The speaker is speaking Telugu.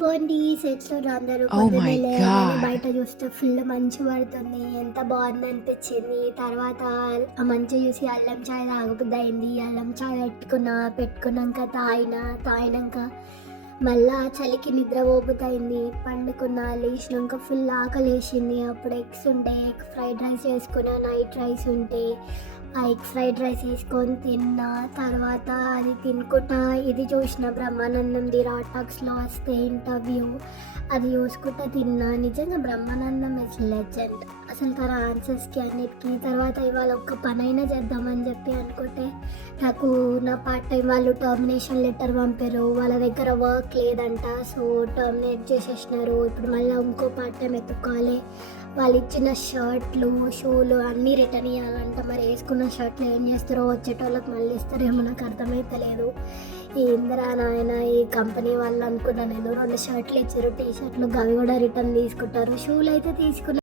బాగుంది. సెట్స్‌లో అందరూ ఓహ్ మై పొద్దున్నే లేవగానే గాడ్! బయట చూస్తే ఫుల్ మంచు పడుతుంది. ఎంత బాగుందనిపించింది. తర్వాత ఆ మంచు చూసి అల్లం చాయ్ తాగబుద్దయింది. అల్లం చాయ్ పెట్టుకున్నాక తాగినంక మళ్ళా చలికి నిద్ర పోబుద్దయింది. పండుకున్నా, లేచినంక ఫుల్ ఆకలేసింది. అప్పుడు ఎగ్స్ ఉంటే ఎగ్ ఫ్రైడ్ రైస్ చేసుకున్నా, నైట్ రైస్ ఉంటే ఆ ఎగ్ ఫ్రైడ్ రైస్ వేసుకొని తిన్నా. తర్వాత అది తినుకుంటా ఇది చూసిన బ్రహ్మానందంది రా టాక్స్‌లో వస్తే ఇంటర్వ్యూ అది చూసుకుంటా తిన్నా. నిజంగా బ్రహ్మానందం ఇస్ లెజెండ్. అసలు తన ఆన్సర్స్‌కి అన్నిటికి. తర్వాత ఇవాళ ఒక్క పనైనా చేద్దామని చెప్పి అనుకుంటే నాకు నా పార్ట్ టైం వాళ్ళు టర్మినేషన్ లెటర్ పంపారు. వాళ్ళ దగ్గర వర్క్ లేదంట. సో టర్మినేట్ చేసేసినారు. ఇప్పుడు మళ్ళీ ఇంకో పార్ట్ టైం ఎత్తుక్కోవాలి. వాళ్ళు ఇచ్చిన షర్ట్లు, షూలు అన్నీ రిటర్న్ ఇవ్వాలంట. మరి వేసుకున్న షర్ట్లు ఏం చేస్తారో, వచ్చేటోళ్ళకి మళ్ళీ ఇస్తారేమో నాకు అర్థమైతలేదు. ఏందిరా నాయన ఈ కంపెనీ వాళ్ళు అనుకున్నా నేను. 2 షర్ట్లు ఇచ్చారు, టీ షర్ట్లు, అవి కూడా రిటర్న్ తీసుకుంటారు. షూలు అయితే తీసుకున్నారు.